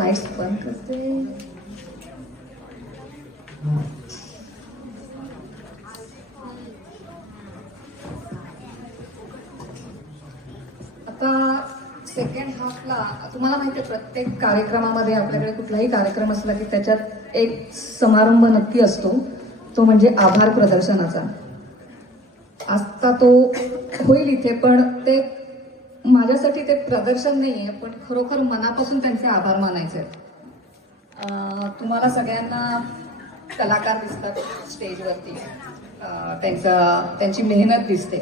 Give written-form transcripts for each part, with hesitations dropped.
Lights बंद करते. आता सेकंड हाफला तुम्हाला माहिती आहे, प्रत्येक कार्यक्रमामध्ये आपल्याकडे कुठलाही कार्यक्रम असला की त्याच्यात एक समारंभ नक्की असतो, तो म्हणजे आभार प्रदर्शनाचा. आता तो होईल इथे, पण ते माझ्यासाठी ते प्रदर्शन नाही आहे, पण खरोखर मनापासून त्यांचे आभार मानायचे आहेत. तुम्हाला सगळ्यांना कलाकार दिसतात स्टेजवरती, त्यांची मेहनत दिसते,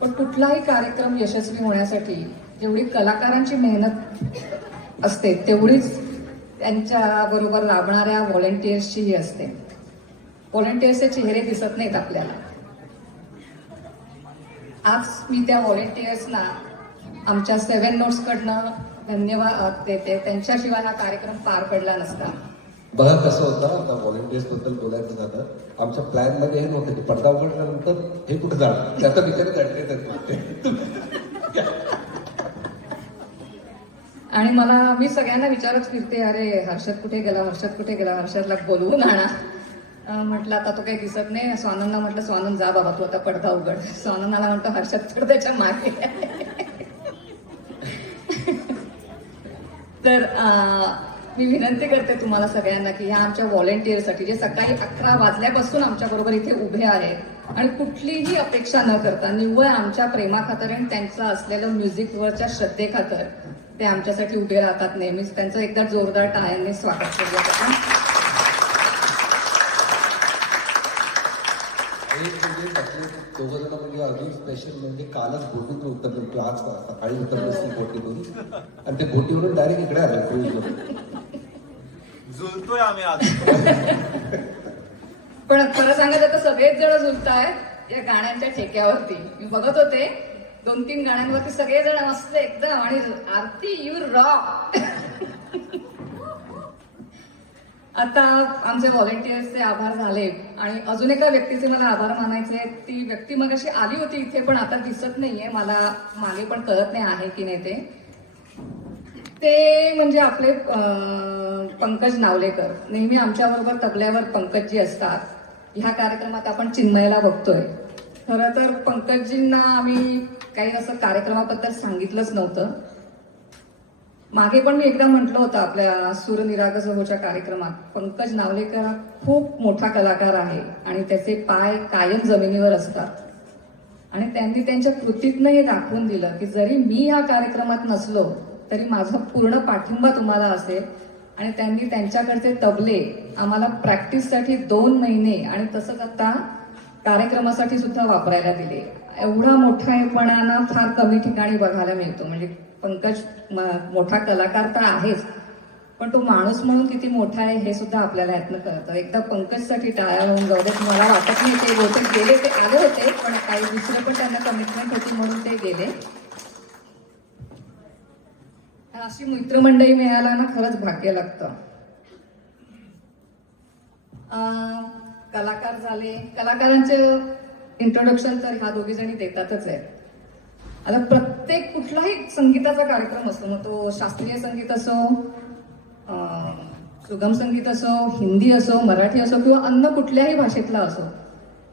पण कुठलाही कार्यक्रम यशस्वी होण्यासाठी जेवढी कलाकारांची मेहनत असते तेवढीच त्यांच्या बरोबर राबणाऱ्या व्हॉलेंटियर्सचीही असते. व्हॉलेंटियर्सचे चेहरे दिसत नाहीत आपल्याला. आज मी त्या व्हॉलेंटियर्सना आमच्या 7 नोट्सकडनं धन्यवाद देते. त्यांच्याशिवाय हा कार्यक्रम पार पडला नसता. बघा कसं होतं, आता व्हॉलेंटियर्स बद्दल बोलायचं झालं, आमच्या प्लॅन मध्ये हे नव्हतं की पडदा उघडल्यानंतर हे कुठे जाणार, त्याचा विचार करते. आणि मी सगळ्यांना विचारत फिरते, अरे हर्षद कुठे गेला, हर्षद कुठे गेला, हर्षदला बोलवून आणा. म्हटलं आता तो काही दिसत नाही. स्वानंदला म्हटलं, स्वानंद जा बाबा, तू आता पडदा उघड. स्वानंदाला म्हणतो, हर्षद पडद्याच्या मागे. तर मी विनंती करते तुम्हाला सगळ्यांना की ह्या आमच्या व्हॉलेंटियरसाठी जे सकाळी 11 वाजल्यापासून आमच्या बरोबर इथे उभे आहेत आणि कुठलीही अपेक्षा न करता निव्वळ आमच्या प्रेमाखातर आणि त्यांचं असलेलं म्युझिकवरच्या श्रद्धेखातर ते आमच्यासाठी उभे राहतात नेहमीच. त्यांचं एकदा जोरदार टाळ्यांनी स्वागत करूया. दोघं जण म्हणजे अगदी स्पेशल, म्हणजे कालच बोटीतून उतरले होते, आज सकाळी उतरले बोटीतून, आणि ते बोटीवरून डायरेक्ट इकडे आले क्रूजवरून. जुळतोय आम्ही आज. पण खरं सांगायचं तर सगळेच जण झुलतायत या गाण्यांच्या ठेक्यावरती. मी बघत होते 2-3 गाण्यांवरती सगळेजण मस्त एकदम, आणि आरती यू रॉक. आता आमचे व्हॉलेंटियर्सचे आभार झाले, आणि अजून एका व्यक्तीचे मला आभार मानायचे. ती व्यक्ती मगाशी आली होती इथे, पण आता दिसत नाहीये मला, मागे पण कळत नाही आहे की नाही ते म्हणजे आपले पंकज नावलेकर. नेहमी आमच्याबरोबर तबल्यावर पंकजजी असतात. ह्या कार्यक्रमात आपण चिन्मयला बघतोय. खरं तर पंकजजींना आम्ही काही असं कार्यक्रमाबद्दल सांगितलंच नव्हतं. मागे पण मी एकदा म्हटलं होतं आपल्या सूरनिरागसोच्या कार्यक्रमात, पंकज नावलेकर हा खूप मोठा कलाकार आहे आणि त्याचे पाय कायम जमिनीवर असतात. आणि त्यांनी त्यांच्या कृतीतनं हे दाखवून दिलं की जरी मी ह्या कार्यक्रमात नसलो तरी माझा पूर्ण पाठिंबा तुम्हाला असेल. आणि त्यांनी त्यांच्याकडचे तबले आम्हाला प्रॅक्टिससाठी 2 महिने आणि तसंच आता कार्यक्रमासाठी सुद्धा वापरायला दिले. एवढा मोठापणा फार कमी ठिकाणी बघायला मिळतो. म्हणजे पंकज मोठा कलाकार तर आहेच, पण तो माणूस म्हणून किती मोठा आहे हे सुद्धा आपल्याला यातनं कळतं. एकदा पंकजसाठी टाळ्या होऊन जाऊ देत. मला वाटत नाही ते बहुतेक गेले, ते आले होते पण काही दुसरं पण त्यांना कमिटमेंट होती म्हणून ते गेले. अशी मित्रमंडळी मिळायला ना खरंच भाग्य लागतं. कलाकार झाले, कलाकारांचे इंट्रोडक्शन तर ह्या 2 जणी देतातच आहेत. आता प्रत्येक कुठलाही संगीताचा कार्यक्रम असतो, मग तो शास्त्रीय संगीत असो, सुगम संगीत असो, हिंदी असो, मराठी असो किंवा अन्य कुठल्याही भाषेतला असो,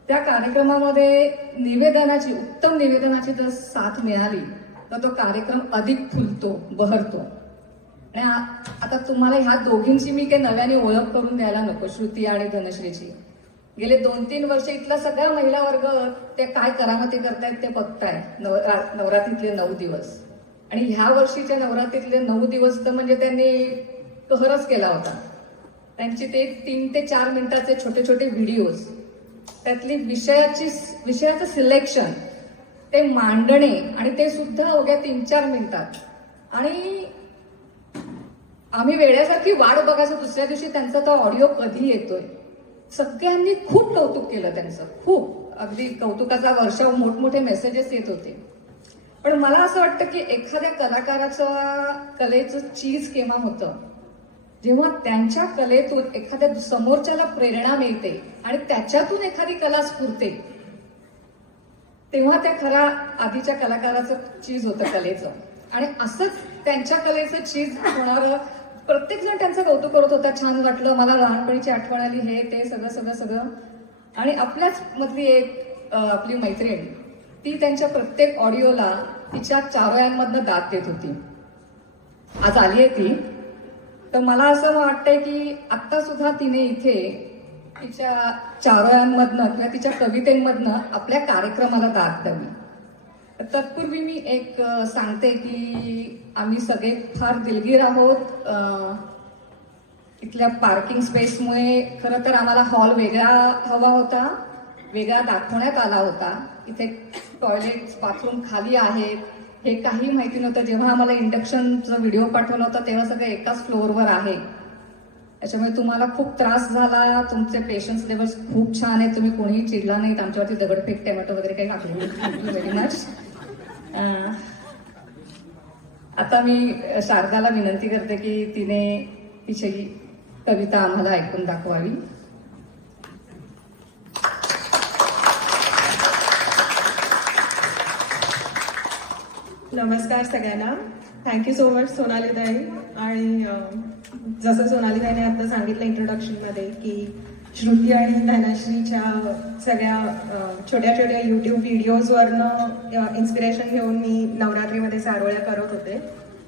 त्या कार्यक्रमामध्ये निवेदनाची, उत्तम निवेदनाची जर साथ मिळाली तर तो कार्यक्रम अधिक फुलतो, बहरतो. आणि आता तुम्हाला ह्या दोघींची मी काही नव्याने ओळख करून द्यायला नको, श्रुती आणि धनश्रीची. गेले 2-3 वर्ष इथला सगळा महिला वर्ग त्या काय करामती करतायत ते बघताय. नवरात्रीतले 9 दिवस, आणि ह्या वर्षीच्या नवरात्रीतले 9 दिवस तर म्हणजे त्यांनी कहरच केला होता. त्यांचे ते 3 ते 4 मिनिटाचे छोटे छोटे व्हिडिओज, त्यातली विषयाचं सिलेक्शन, ते मांडणे, आणि ते सुद्धा अवघ्या 3-4 मिनिटात. आणि आम्ही वेड्यासारखी वाट बघायचो दुसऱ्या दिवशी त्यांचा तो ऑडिओ कधी येतोय. सगळ्यांनी खूप कौतुक केलं त्यांचं, खूप अगदी कौतुकाचा वर्षाव, मोठमोठे मेसेजेस येत होते. पण मला असं वाटतं की एखाद्या कलाकाराचं कलेचं चीज केव्हा होतं, जेव्हा त्यांच्या कलेतून एखाद्या समोरच्याला प्रेरणा मिळते आणि त्याच्यातून एखादी कला स्फुरते, तेव्हा त्या खऱ्या आधीच्या कलाकाराचं चीज होतं कलेचं. आणि असंच त्यांच्या कलेचं चीज होणारं प्रत्येक जण त्यांचं कौतुक करत होता. छान वाटलं, मला लहानपणीची आठवण आली, हे ते सगळं सगळं सगळं. आणि आपल्याच मधली एक आपली मैत्रीण, ती त्यांच्या प्रत्येक ऑडिओला तिच्या चारोळ्यांमधनं दाद देत होती. आज आली आहे ती, तर मला असं वाटतंय की आत्ता सुद्धा तिने इथे तिच्या चारोळ्यांमधनं किंवा तिच्या कवितेंमधनं आपल्या कार्यक्रमाला दाद द्यावी. तत्पूर्वी मी एक सांगते की आम्ही सगळे फार दिलगीर आहोत. इथल्या पार्किंग स्पेसमुळे खरं तर आम्हाला हॉल वेगळा हवा होता, वेगळा दाखवण्यात आला होता. इथे टॉयलेट बाथरूम खाली आहेत हे काही माहिती नव्हतं. जेव्हा आम्हाला इंडक्शनचा व्हिडिओ पाठवला होता तेव्हा सगळं एकाच फ्लोअरवर आहे. त्याच्यामुळे तुम्हाला खूप त्रास झाला. तुमचे पेशन्स लेवल्स खूप छान आहेत, तुम्ही कोणीही चिडला नाहीत, आमच्यावरती दगडफेक टोमॅटो वगैरे काही टाकले नाही. Thank you very much. आता मी शारदाला विनंती करते की तिने तिची कविता आम्हाला ऐकून दाखवावी. नमस्कार सगळ्यांना. थँक्यू सो मच सोनालीताई. आणि जसं सोनालीताईने आता सांगितलं इंट्रोडक्शनमध्ये की श्रुती आणि धनश्रीच्या सगळ्या छोट्या छोट्या यूट्यूब व्हिडिओजवरनं इन्स्पिरेशन घेऊन मी नवरात्रीमध्ये सारोळ्या करत होते.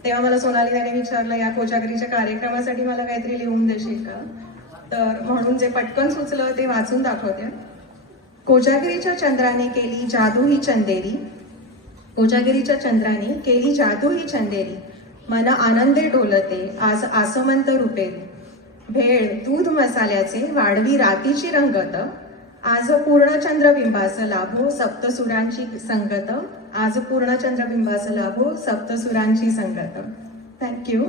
तेव्हा मला सोनालीताईने विचारलं, या कोजागरीच्या कार्यक्रमासाठी मला काहीतरी लिहून देशील का? तर म्हणून जे पटकन सुचलं ते वाचून दाखवते. कोजागिरीच्या चंद्राने केली जादू ही चंदेरी, कोजागिरीच्या चंद्राने केली जादू ही चंदेरी, मन आनंदे डोलते आज आसमंत रुपेरी, भेळ दूध मसाल्याचे वाढवी रातीची रंगत, आज पूर्णचंद्रबिंबास लाभो सप्तसुरांची संगत, आज पूर्णचंद्रबिंबास लाभो सप्तसुरांची संगत. थँक्यू.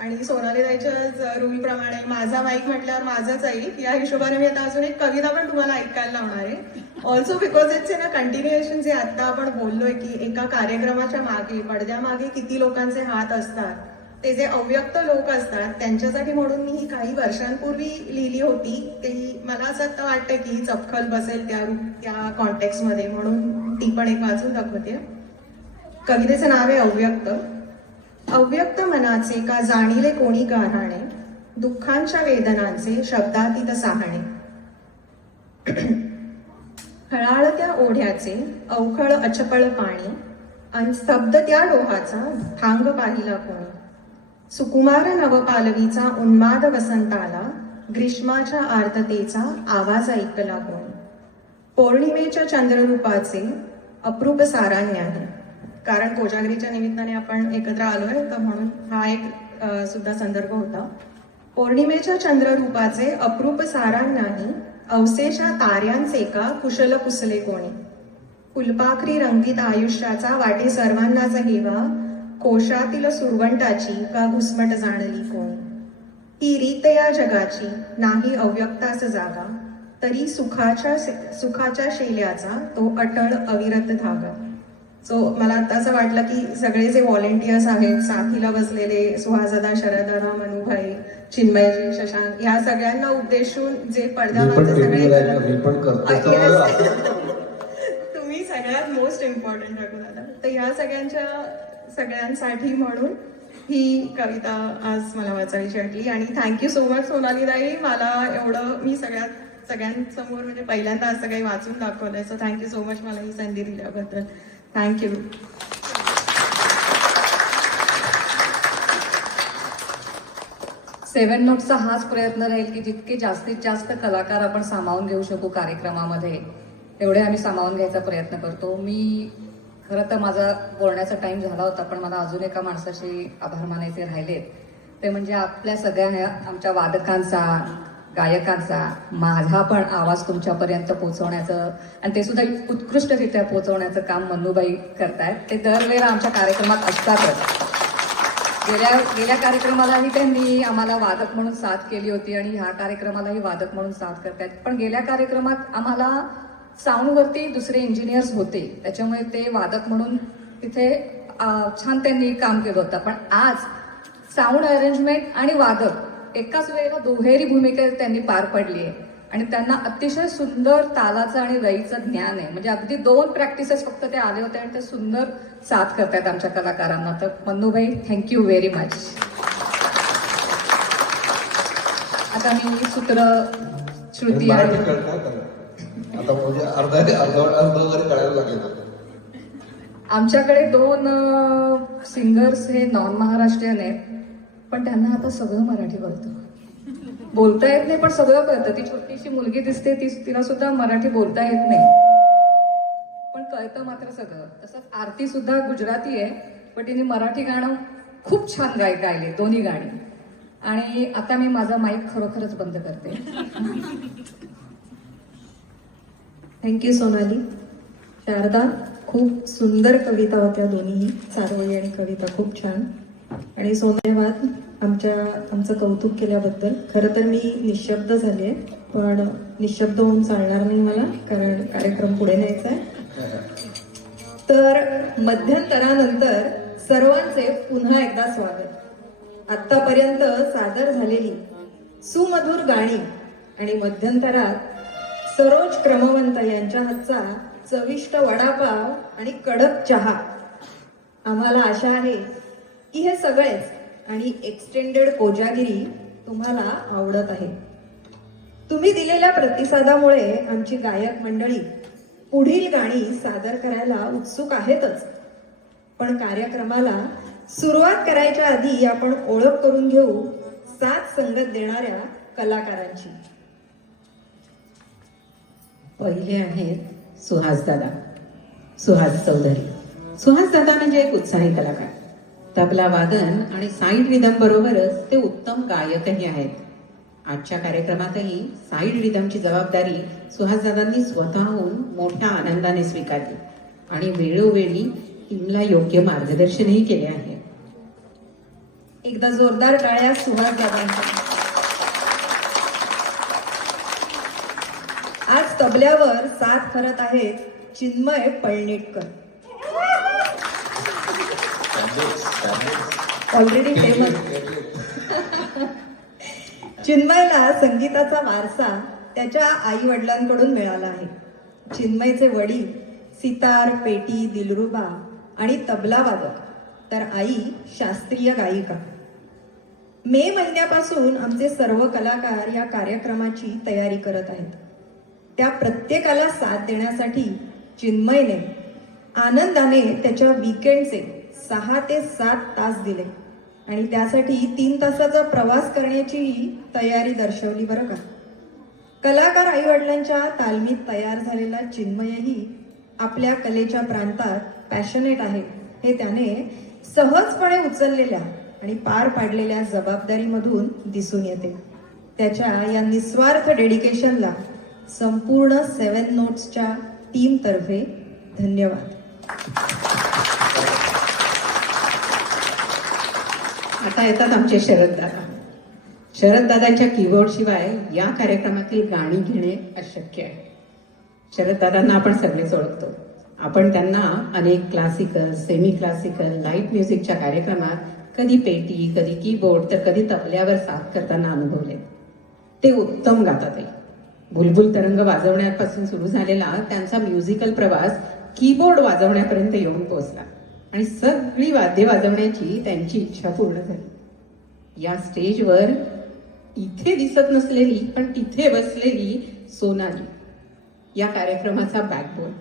आणि सोनालीताईच्या रूलप्रमाणे माझा माईक म्हटल्यावर माझंच ऐक, या हिशोबाने मी आता अजून एक कविता पण तुम्हाला ऐकायला लावणार आहे. Also because it's in a continuation जे आता आपण बोललोय की एका कार्यक्रमाच्या मागे पडद्यामागे किती लोकांचे हात असतात, ते जे अव्यक्त लोक असतात त्यांच्यासाठी म्हणून मी ही काही वर्षांपूर्वी लिहिली होती. ती मला असं आता वाटतं की चपखल बसेल त्या कॉन्टेक्स्टमध्ये, म्हणून ती पण एक वाचून दाखवते. कवितेचं नाव आहे अव्यक्त. अव्यक्त मनाचे का जाणीले कोणी गाराणे, दुःखांच्या वेदनांचे शब्दातीत सहाणे, खळाळत्या ओढ्याचे अवखळ अचपळ पाणी, अन स्तब्ध त्या डोहाचा थांग पाहिला कोणी, सुकुमार नवपालवीचा उन्माद वसंताला, ग्रीष्माच्या आर्ततेचा आवाज ऐकला कोणी, पौर्णिमेच्या चंद्ररूपाचे अप्रूप सारान्य आहे. कारण कोजागरीच्या निमित्ताने आपण एकत्र आलोय तर म्हणून हा एक सुद्धा संदर्भ होता. पौर्णिमेच्या चंद्ररूपाचे अप्रूप सारांग नाही, अवशेषा ताऱ्यांचे का कुशल पुसले कोणी, फुलपाखरी रंगीत आयुष्याचा वाटे सर्वांनाच हेवा, कोशातील सुरवंटाची का घुसमट जाणली कोणी, ही रीत या जगाची नाही अव्यक्ताच जागा, तरी सुखाच्या शेल्याचा तो अटळ अविरत धागा. सो मला आता असं वाटलं की सगळे जे व्हॉलेंटियर्स आहेत, साथीला बसलेले सुहासदा, शरदादा, मनुभाई, चिन्मयजी, शशांक, ह्या सगळ्यांना उद्देशून जे पडद्यावरचे सगळे तुम्ही सगळ्यात मोस्ट इम्पॉर्टंट रघु दादा, तर ह्या सगळ्यांसाठी म्हणून ही कविता आज मला वाचायची वाटली. आणि थँक्यू सो मच सोनालीताई, मला एवढं मी सगळ्यांसमोर म्हणजे पहिल्यांदा असं काही वाचून दाखवलंय. सो थँक्यू सो मच मला ही संधी दिल्याबद्दल. थँक्यू. सेव्हन नोट्सचा हाच प्रयत्न राहील की जितके जास्तीत जास्त कलाकार आपण सामावून घेऊ शकू कार्यक्रमामध्ये, तेवढे आम्ही सामावून घ्यायचा प्रयत्न करतो. मी खरं तर माझा बोलण्याचा टाइम झाला होता, पण मला अजून एका माणसाचे आभार मानायचे राहिलेत. ते म्हणजे आपल्या सगळ्या आमच्या वादकांचा, गायकांचा, माझा पण आवाज तुमच्यापर्यंत पोहोचवण्याचं आणि ते सुद्धा उत्कृष्टरित्या पोहोचवण्याचं काम मन्नूबाई करतायत. ते दरवेळेला आमच्या कार्यक्रमात असतातच. गेल्या कार्यक्रमालाही त्यांनी आम्हाला वादक म्हणून साथ केली होती आणि ह्या कार्यक्रमालाही वादक म्हणून साथ करतायत. पण गेल्या कार्यक्रमात आम्हाला साऊंडवरती दुसरे इंजिनियर्स होते, त्याच्यामुळे ते वादक म्हणून तिथे छान त्यांनी काम केलं होतं. पण आज साऊंड अरेंजमेंट आणि वादक एकाच वेळेला दुहेरी भूमिका त्यांनी पार पडली आहे आणि त्यांना अतिशय सुंदर तालाचं आणि लयीचं ज्ञान आहे. म्हणजे अगदी 2 प्रॅक्टिसेस फक्त ते आले होते आणि ते सुंदर साथ करतायत आमच्या कलाकारांना. तर मन्नूभाई, थँक्यू व्हेरी मच. आता मी सूत्र श्रुती मराठी आणि कळतं का? आता म्हणजे अर्ध वगैरे कळायला लागले. आमच्याकडे 2 सिंगर्स हे नॉन महाराष्ट्रीयन आहेत, पण त्यांना आता सगळं मराठी कळतं. बोलता येत नाही पण सगळं कळतं. ती छोटीशी मुलगी दिसते, तिला सुद्धा मराठी बोलता येत नाही पण कळतं मात्र सगळं. तसंच आरती सुद्धा गुजराती आहे पण तिने मराठी गाणं खूप छान गायले, दोन्ही गाणी. आणि आता मी माझा माईक खरोखरच बंद करते. थँक्यू सोनाली. शारदा, खूप सुंदर कविता होत्या दोन्ही, चारोळी आणि कविता खूप छान. आणि धन्यवाद आमचं कौतुक केल्याबद्दल. खरं तर मी निशब्द झाले, पण निशब्द होऊन चालणार नाही मला, कारण कार्यक्रम पुढे न्यायचा आहे. तर मध्यंतरानंतर सर्वांचे पुन्हा एकदा स्वागत. आतापर्यंत सादर झालेली सुमधुर गाणी आणि मध्यंतरात सरोज क्रमवंत यांच्या हातचा चविष्ट वडापाव आणि कडक चहा. आम्हाला आशा आहे की हे सगळेच आणि एक्सटेंडेड कोजागिरी तुम्हाला आवडत आहे. तुम्ही दिलेल्या प्रतिसादामुळे आमची गायक मंडळी पुढील गाणी सादर करायला उत्सुक आहेतच. पण कार्यक्रमाला सुरुवात करायच्या आधी आपण ओळख करून घेऊ साथ संगत देणाऱ्या कलाकारांची. पहिले आहेत सुहास दादा, सुहास चौधरी. सुहास दादा म्हणजे एक उत्साही कलाकार, तबला वादन आणि साईड रिदम बरोबरच ते उत्तम गायकही आहेत. आजच्या कार्यक्रमातही साईड रिदमची जबाबदारी सुहास दादांनी स्वतःहून मोठ्या आनंदाने स्वीकारली आणि वेळोवेळी टीमला योग्य मार्गदर्शनही केले आहे. एकदा जोरदार टाळ्या सुहास दादांसाठी. आज तबल्यावर साथ करत आहेत चिन्मय पळणीटकर, ऑलरेडी फेमस. चिन्मयला संगीताचा वारसा त्याच्या आई वडिलांकडून मिळाला आहे. चिन्मयचे वडील सितार, पेटी, दिलरुबा आणि तबला वादक, तर आई शास्त्रीय गायिका. मे महिन्यापासून आमचे सर्व कलाकार या कार्यक्रमाची तयारी करत आहेत. त्या प्रत्येकाला साथ देण्यासाठी चिन्मयने आनंदाने त्याच्या वीकेंडचे 6 ते 7 तास दिले आणि त्यासाठी 3 तासाचा प्रवास करण्याची तयारी दर्शवली बरं का. कलाकार आई वडिलांच्या तालमीत तयार झालेला चिन्मयही आपल्या कलेच्या प्रांतात पॅशनेट आहे हे त्याने सहजपणे उचललेल्या आणि पार पाडलेल्या जबाबदारीमधून दिसून येते. त्याच्या या निस्वार्थ डेडिकेशनला संपूर्ण 7 नोट्सच्या टीम तर्फे धन्यवाद. आता येतात आमचे शरद दादा. शरद दादांच्या कीबोर्ड शिवाय या कार्यक्रमातील गाणी घेणे अशक्य आहे. शरद दादांना आपण सगळेच ओळखतो. आपण त्यांना अनेक क्लासिकल, सेमी क्लासिकल, लाईट म्युझिकच्या कार्यक्रमात कधी पेटी, कधी कीबोर्ड तर कधी तबल्यावर साथ करताना अनुभवले. ते उत्तम गातातही. बुलबुल तरंग वाजवण्यापासून सुरू झालेला त्यांचा म्युझिकल प्रवास कीबोर्ड वाजवण्यापर्यंत येऊन पोहोचला आणि सगळी वाद्य वाजवण्याची त्यांची इच्छा पूर्ण झाली. या स्टेजवर इथे दिसत नसलेली पण तिथे बसलेली सोनाली या कार्यक्रमाचा बॅकबोन,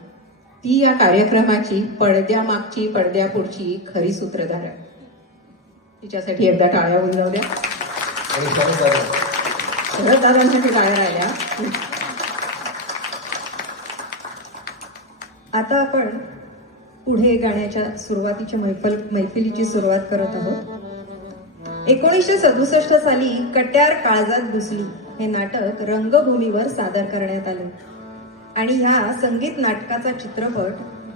ती या कार्यक्रमाची पडद्यामागची पडद्यापुढची खरी सूत्रधार आहे. तिच्यासाठी एकदा टाळ्या होऊन जाऊ द्या. शरद दादांसाठी टाळ्या राहिल्या. आता आपण पुढे गाण्याच्या सुरुवातीच्या मैफिलीची सुरुवात करत आहोत. 1967 साली कट्यार काळजात घुसली हे नाटक रंगभूमीवर सादर करण्यात आले आणि ह्या संगीत नाटकाचा चित्रपट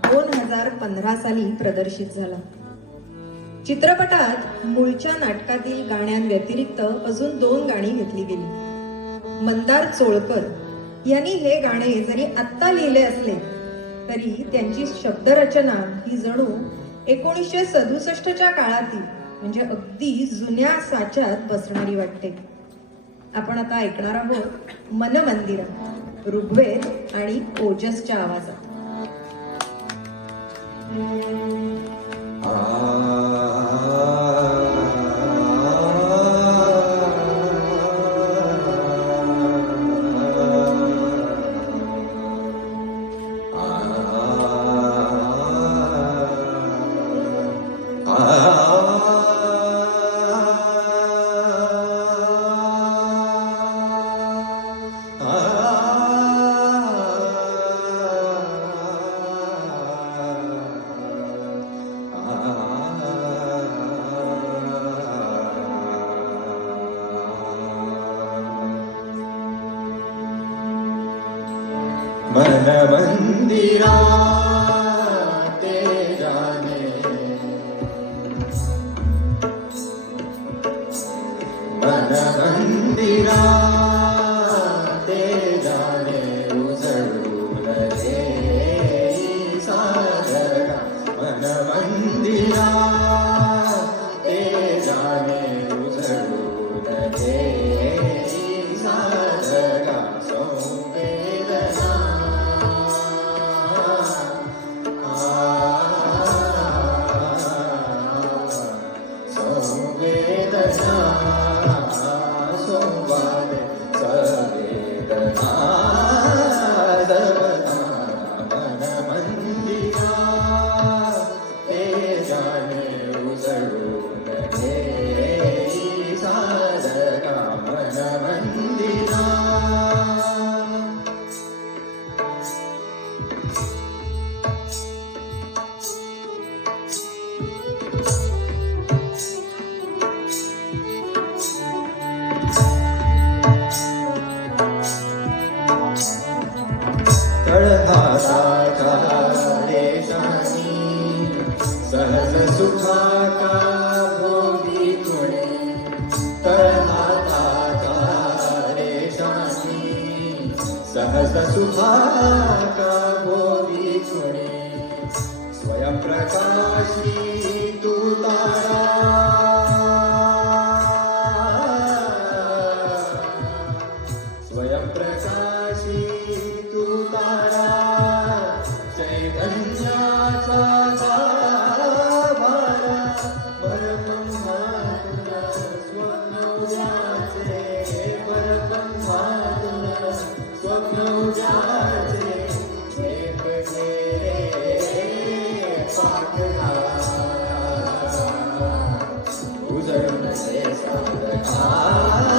2015 साली प्रदर्शित झाला. चित्रपटात मूळच्या नाटकातील गाण्यांव्यतिरिक्त अजून 2 गाणी घेतली गेली. मंदार चोळकर यांनी हे गाणे जरी आत्ता लिहिले असले तरी त्यांची शब्दरचना ही जणू 1967च्या काळातील म्हणजे अगदी जुन्या साच्यात बसणारी वाटते. आपण आता ऐकणार आहोत मनमंदिर, ऋग्वेद आणि ओजसच्या आवाजात. मनमंदिरा ते जाने मनमंदिरा ते जाने उजळून रे सारगा मनमंदिरा ते जाने उजळून रे सारगा संवेदना संवेदना संवाद संवेदना दवना मनमंदिरा ते जाने उजळून रे सारगा मनमंदिरा. तळहाताच्या रेषांनी सहज सुखाका भोगी तुणे तळहाताच्या रेषांनी सहज सुखाका भोगी तुणे स्वयंप्रकाशी तू तारा स्वयंप्रकाशी तू तारा चैतन्याचा गाभारा परब्रह्मातुला स्वप्नौजाचे परब्रह्मातुला स्वप्नौजाचे एक पाठला उजळून से साधना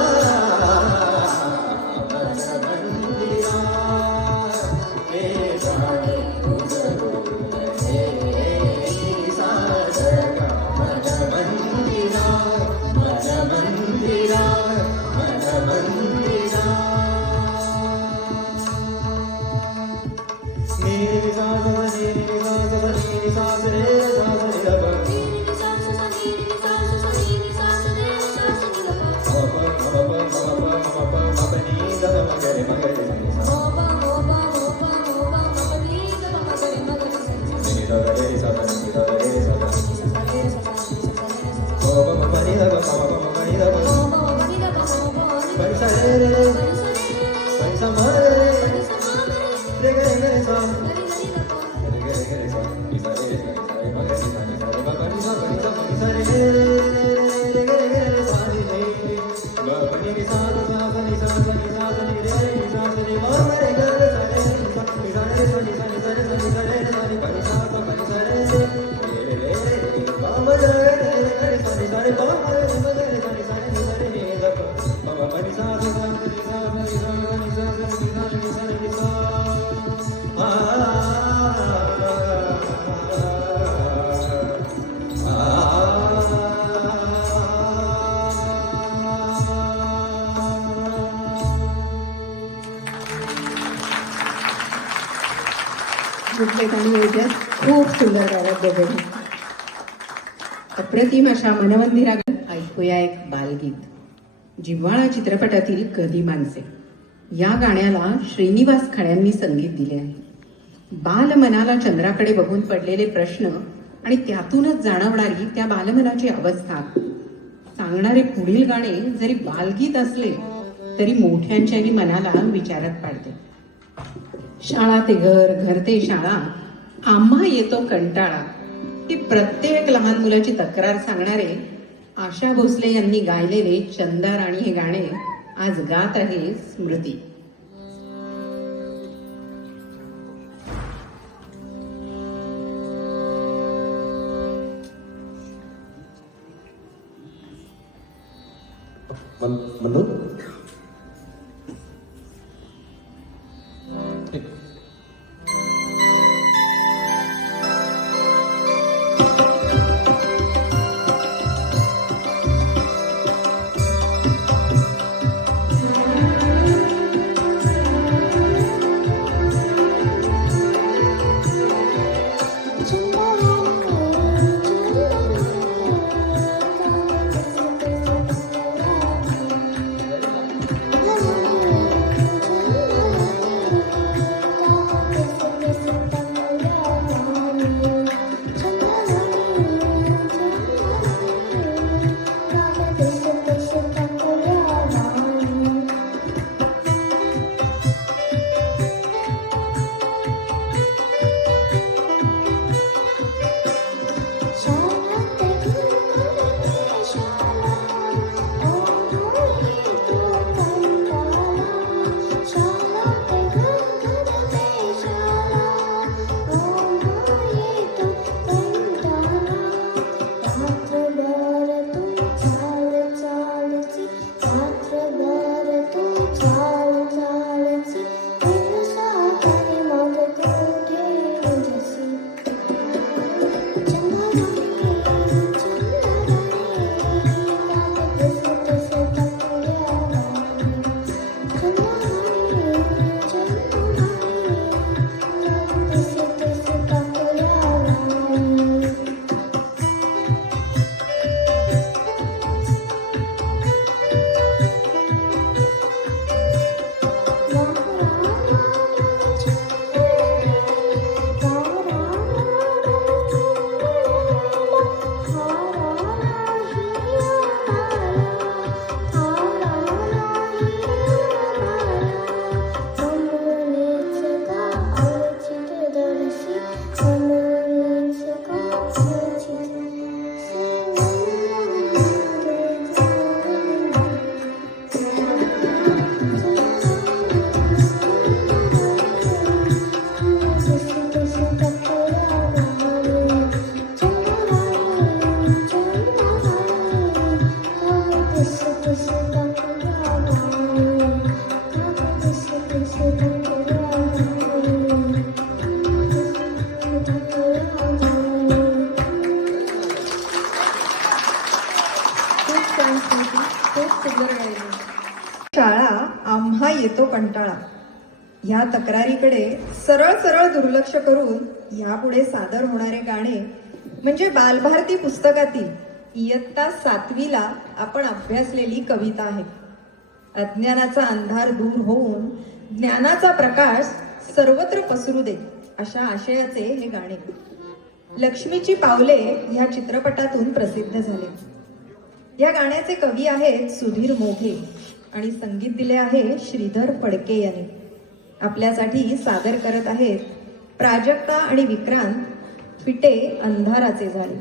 ऋग्वेद आणि ओजस खूप सुंदर गायक दोघेही. अप्रतिम अशा मनमंदिरात ऐकूया एक बालगीत, जिव्हाळा चित्रपटातील कधी माणसे. या गाण्याला श्रीनिवास खण्यांनी संगीत दिले आहे. बाल मनाला चंद्राकडे बघून पडलेले प्रश्न आणि त्यातूनच जाणवणारी त्या बालमनाची अवस्था सांगणारे पुढील गाणे जरी बालगीत असले तरी मोठ्यांच्याही मनाला विचारात पाडते. शाळा ते घर, घर ते शाळा, आम्हा येतो कंटाळा, ही प्रत्येक लहान मुलाची तक्रार सांगणारे आशा भोसले यांनी गायलेले चंदा राणी हे गाणे आज गात आहे स्मृती. म्हणून ठीक. शाळा आम्हा येतो कंटाळा या तक्रारीकडे सरळ सरळ दुर्लक्ष करून यापुढे सादर होणारे गाणे म्हणजे बालभारती पुस्तकातील इयत्ता 7वीला आपण अभ्यासलेली कविता आहे. अज्ञानाचा अंधार दूर होऊन ज्ञानाचा प्रकाश सर्वत्र पसरू दे अशा आशयाचे हे गाणे लक्ष्मीची पावले ह्या चित्रपटातून प्रसिद्ध झाले. या गाण्याचे कवी आहेत सुधीर मोघे आणि संगीत दिले आहे श्रीधर फडके यांनी. आपल्यासाठी सादर करत आहेत प्राजक्ता आणि विक्रांत फिटे अंधाराचे झाले.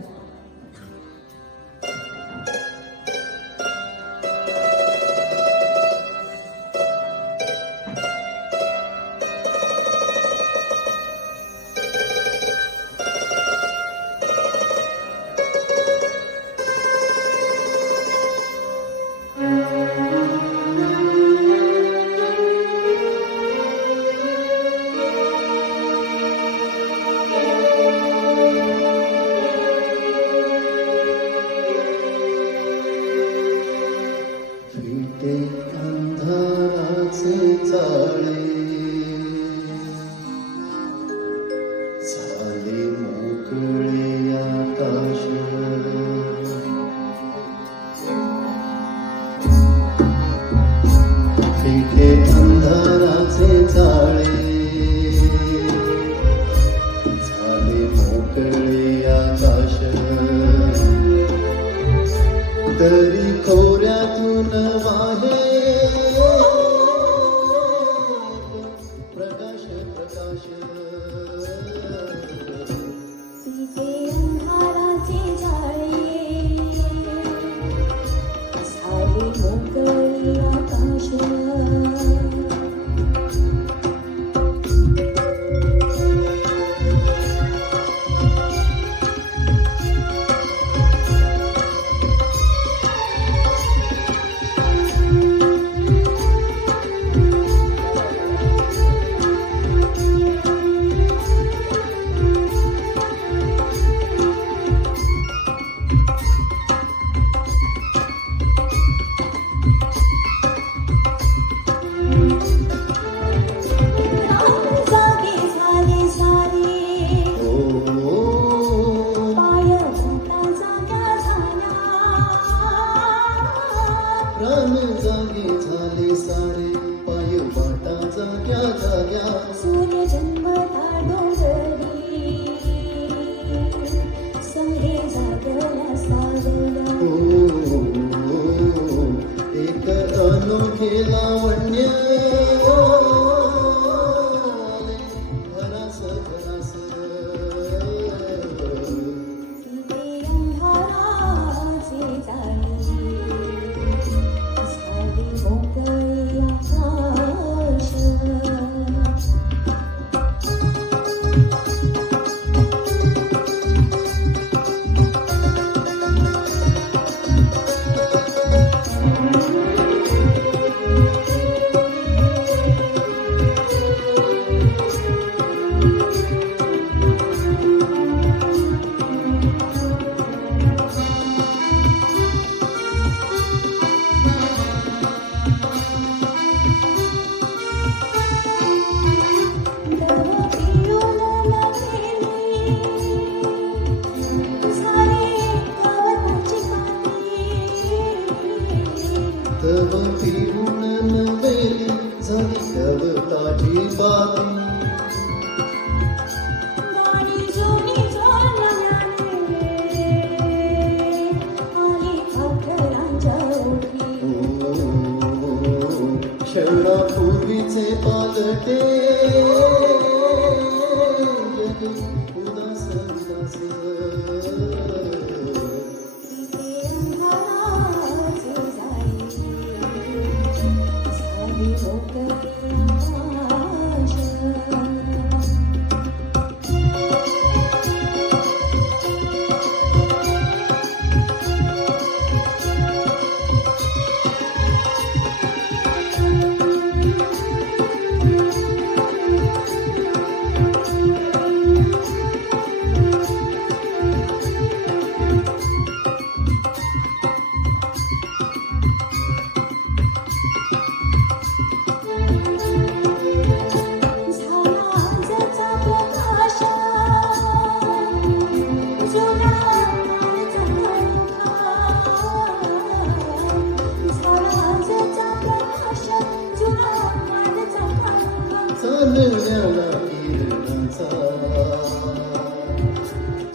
चांदण्याला किरणाचा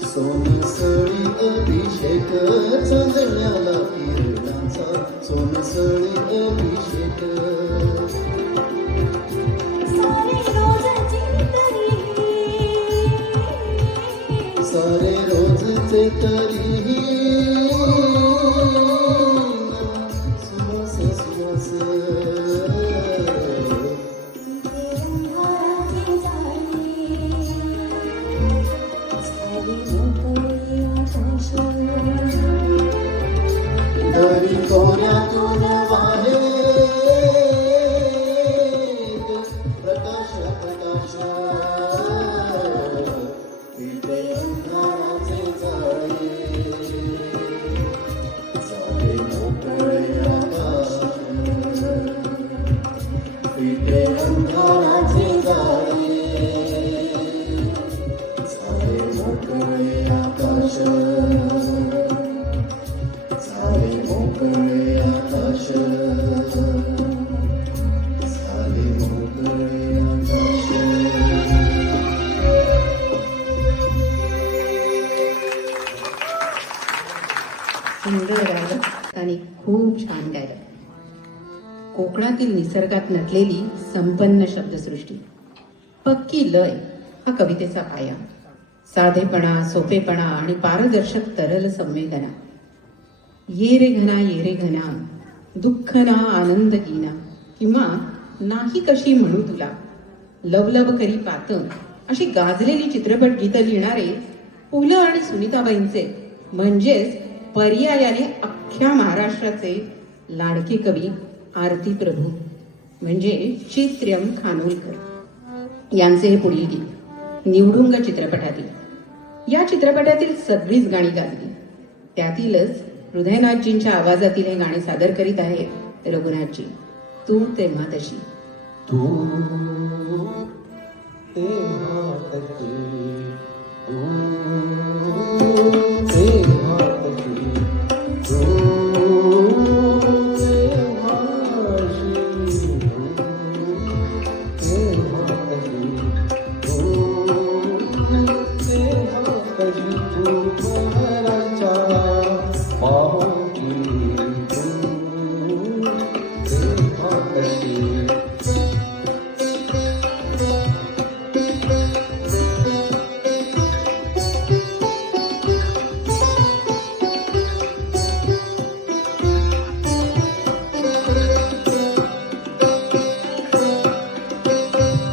सोनसळी अभिषेक चांदण्याला किरणाचा सोनसळी अभिषेक सारे रोजचे तरी सुवास सुवास दरी कोऱ्यातून वाहे प्रकाश प्रकाश विटे अंधाराचे जाळे झाले मोकळे आकाश विटे अंधाराचे जाळे झाले मोकळे आकाश झाले मोकळे आकाश झाले मोकळे आकाश सुंदर गायलं आणि खूप छान गायलं. कोकणातील निसर्गात नटलेली संपन्न शब्दसृष्टी, पक्की लय हा कवितेचा पाया. साधेपणा, सोपेपणा आणि पारदर्शक तरल संवेदना. ये रे घना, दुःख ना आनंद हीना, किंवा नाही कशी म्हणू तुला, लवलव करी पात, अशी गाजलेली चित्रपट गीतं लिहिणारे पु ल आणि सुनीताबाईंचे म्हणजेच पर्यायाने अख्ख्या महाराष्ट्राचे लाडके कवी आरती प्रभू म्हणजे चित्र्यम खानोलकर यांचे हे पुढील गीत निवडुंग चित्रपटातील. या चित्रपटातील सगळीच गाणी गाजली. त्यातीलच हृदयनाथजींच्या आवाजातील हे गाणे सादर करीत आहेत रघुनाथजी. तू तेव्हा तशी. तू तेव्हा तशी, तू तेव्हा तशी, तू तेव्हा अशी, तू तेव्हा तशी, तू तेव्हा तशी, तू महाराच्या माहोची, तू तेव्हा तशी.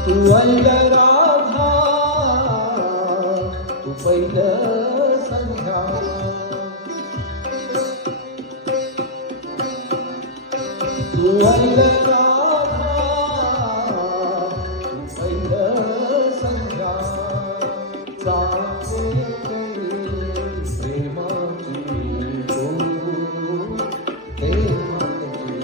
तू पहिलं राधा, तू पहिलं संध्या, तू पहिलं राधा, तू पहिलं संध्या, चालते प्रेमाची तू तेव्हा तशी.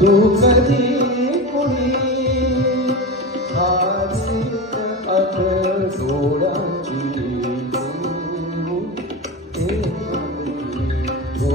तू कधी कुणी खालीत अट डोळ्यांची, तू तेव्हा तशी, तू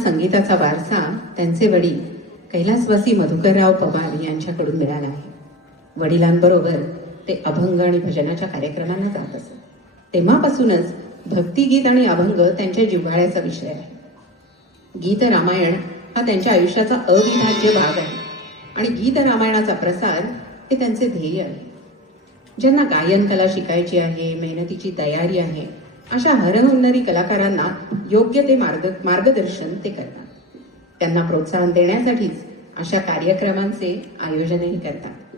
संगीताचा वारसा त्यांचे वडील कैलासवासी मधुकरराव पवार यांच्याकडून मिळाला आहे. वडिलांबरोबर ते अभंग आणि भजनाच्या कार्यक्रमांना जात असत. तेव्हापासूनच भक्तिगीत आणि अभंग त्यांच्या जिव्हाळ्याचा विषय आहे. गीत रामायण हा त्यांच्या आयुष्याचा अविभाज्य भाग आहे आणि गीत रामायणाचा प्रसार हे त्यांचे ध्येय आहे. ज्यांना गायन कला शिकायची आहे, मेहनतीची तयारी आहे, अशा हरहुन्नरी कलाकारांना योग्य ते मार्गदर्शन ते करतात. त्यांना प्रोत्साहन देण्यासाठीच अशा कार्यक्रमांचे आयोजनही करतात.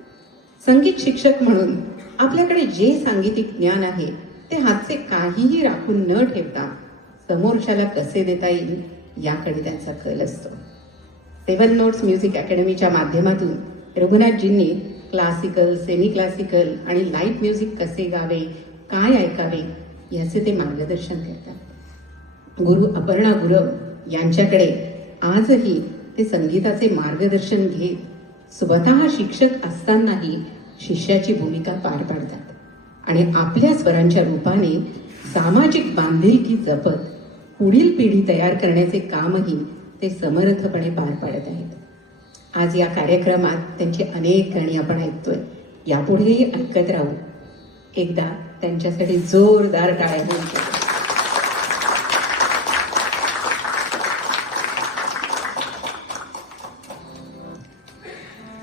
संगीत शिक्षक म्हणून आपल्याकडे जे सांगीतिक ज्ञान आहे ते हातचे काहीही राखून न ठेवता समोरच्याला कसे देता येईल याकडे त्यांचा कल असतो. 7 नोट्स म्युझिक अकॅडमीच्या माध्यमातून रघुनाथजींनी क्लासिकल, सेमी क्लासिकल आणि लाईट म्युझिक कसे गावे, काय ऐकावे याचे ते मार्गदर्शन करतात. गुरु अपर्णा गुरव यांच्याकडे आजही ते संगीताचे मार्गदर्शन घेत स्वतः शिक्षक असतानाही शिष्याची भूमिका पार पाडतात आणि आपल्या स्वरांच्या रूपाने सामाजिक बांधिलकी जपत पुढील पिढी तयार करण्याचे कामही ते समर्थपणे पार पाडत आहेत. आज या कार्यक्रमात त्यांची अनेक गाणी आपण ऐकतोय, यापुढेही ऐकत राहू. एकदा त्यांच्यासाठी जोरदार टाळ्या होईल.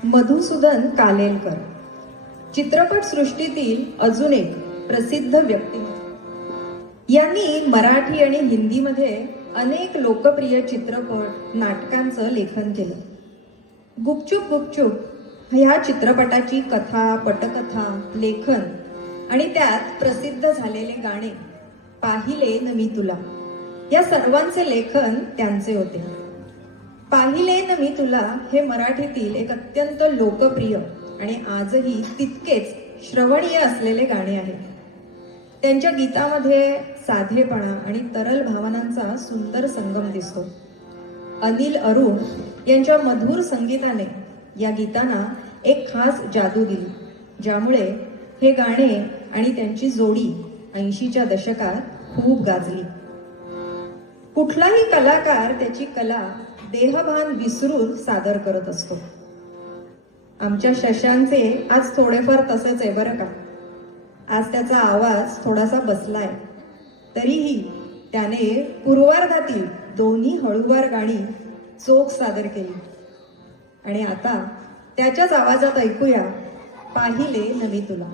मधुसूदन कालेलकर चित्रपट सृष्टीतील अजून एक प्रसिद्ध व्यक्तिमत्व. यांनी मराठी आणि हिंदीमध्ये अनेक लोकप्रिय चित्रपट, नाटकांचं लेखन केलं. गुपचूप गुपचूप ह्या चित्रपटाची कथा, पटकथा, लेखन आणि त्यात प्रसिद्ध झालेले गाणे, पाहिले न मी तुला, या सर्वांचे लेखन त्यांचे होते. पाहिले न मी तुला हे मराठीतील एक अत्यंत लोकप्रिय आणि आजही तितकेच श्रवणीय असलेले गाणे आहे. त्यांच्या गीतामध्ये साधेपणा आणि तरल भावनांचा सुंदर संगम दिसतो. अनिल अरुण यांच्या मधुर संगीताने या गीतांना एक खास जादू दिली, ज्यामुळे हे गाणे आणि त्यांची जोडी 80च्या दशकात खूप गाजली. कुठलाही कलाकार त्याची कला देहभान विसरून सादर करत असतो. आमच्या शशांचे आज थोडेफार तसेच आहे बरं का. आज त्याचा आवाज थोडासा बसलाय, तरीही त्याने पूर्वार्धातील दोन्ही हळूवार गाणी चोख सादर केली. आणि आता त्याच्याच आवाजात ऐकूया पाहिले न मी तुला.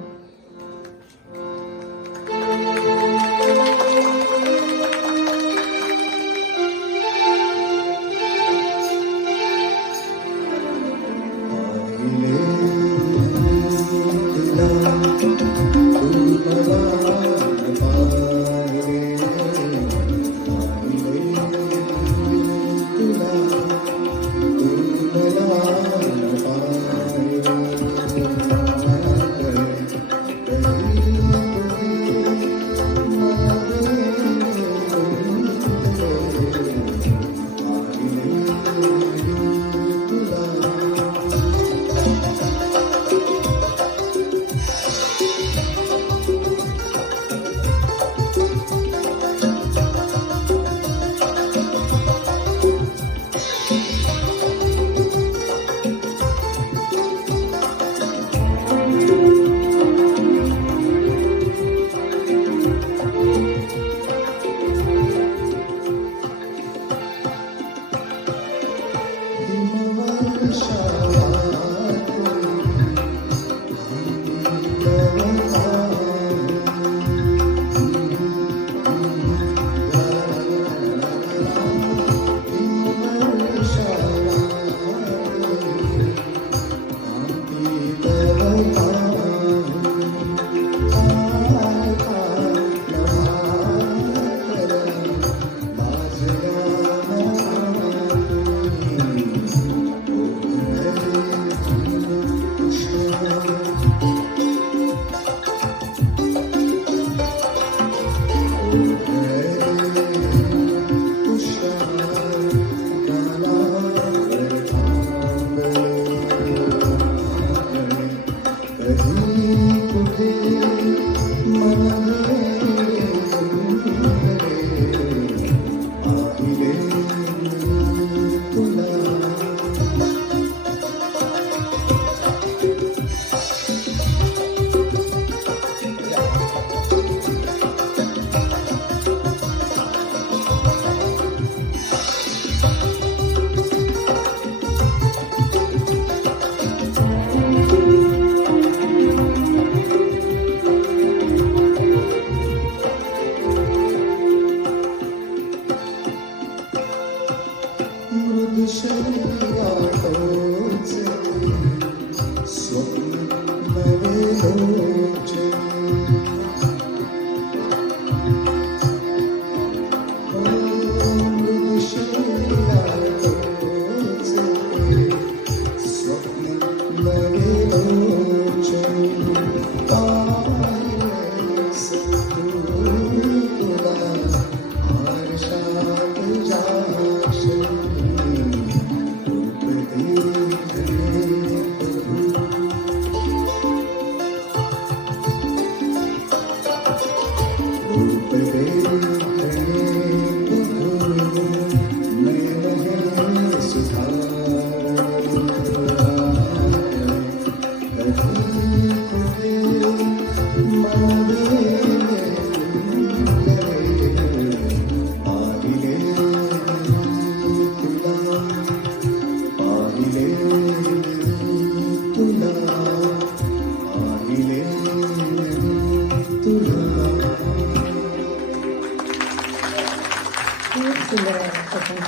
खूप सुंदर आहे कथन.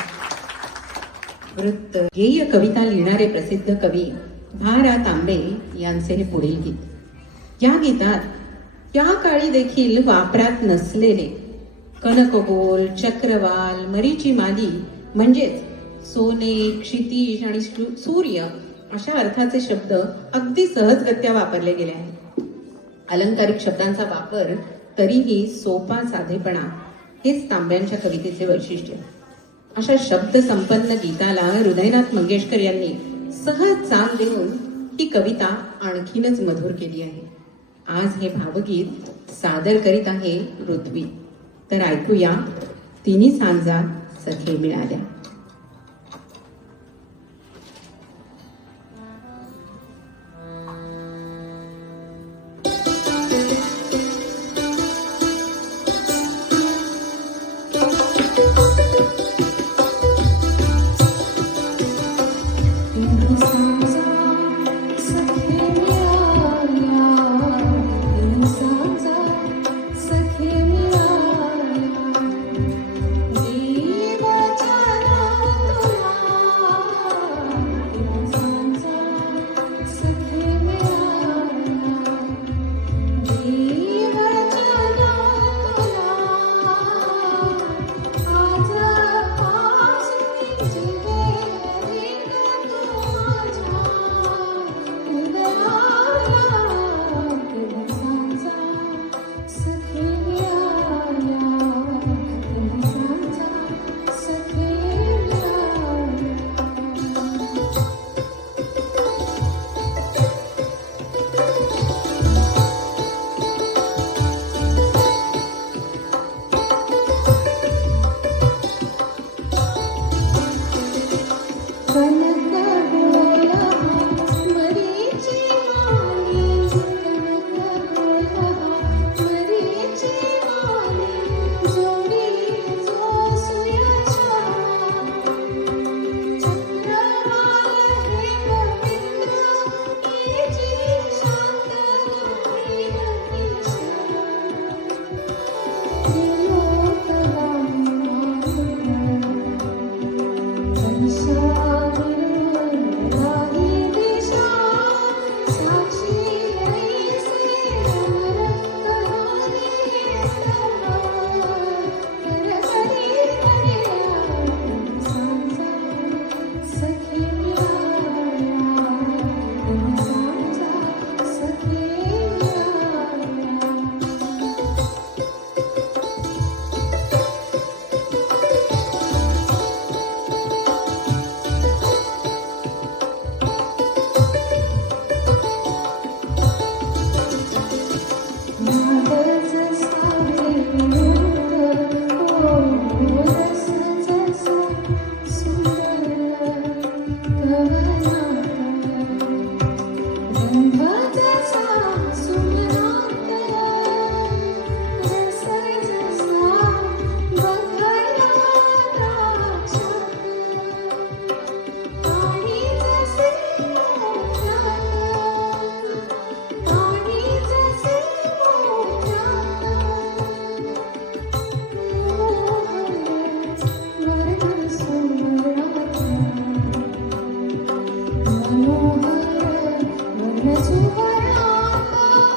वृत्त गेय कविता लिहिणारे प्रसिद्ध कवी भा.रा. तांबे यांचे हे पुढील गीत. या गीतात या काळी देखील वापरात नसलेले कनकबोल, चक्रवाल, मरीची माली म्हणजेच सोने, क्षितिज आणि सूर्य अशा अर्थाचे शब्द अगदी सहजगत्या वापरले गेले आहेत. अलंकारिक शब्दांचा वापर तरीही सोपा साधेपणा हेच तांब्यांच्या कवितेचे वैशिष्ट्य. अशा शब्द संपन्न गीताला हृदयनाथ मंगेशकर यांनी सहज चाल देऊन ही कविता आणखीनच मधुर केली आहे. आज हे भावगीत सादर करीत आहे ऋत्वी. तर ऐकूया तिन्ही सांजा सखे मिळाल्या. मनोहर मन सुवर्ण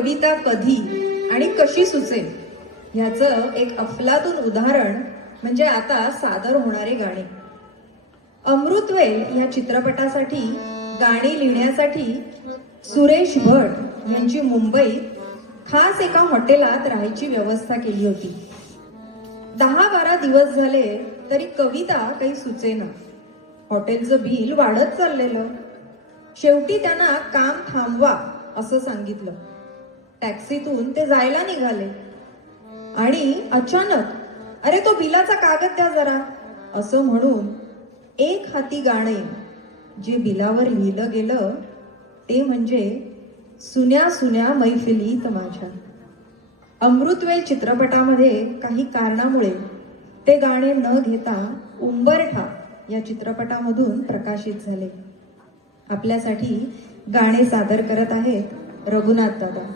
कविता कधी आणि कशी सुचेल ह्याचं एक अफलातून उदाहरण म्हणजे आता सादर होणारे गाणे. अमृतवेल या चित्रपटासाठी गाणी लिहिण्यासाठी सुरेश भट यांची मुंबईत खास एका हॉटेलात राहायची व्यवस्था केली होती. 10-12 दिवस झाले तरी कविता काही सुचेना. हॉटेलचं बिल वाढत चाललेलं. शेवटी त्यांना काम थांबवा असं सांगितलं. टॅक्सीतून ते जायला निघाले आणि अचानक अरे तो बिलाचा कागद द्या जरा असं म्हणून एक हाती गाणे जे बिलावर लिहिलं गेलं ते म्हणजे सुन्या सुन्या मैफिलीत माझ्या. अमृतवेल चित्रपटामध्ये काही कारणामुळे ते गाणे न घेता उंबरठा या चित्रपटामधून प्रकाशित झाले. आपल्यासाठी गाणे सादर करत आहेत रघुनाथ दादा.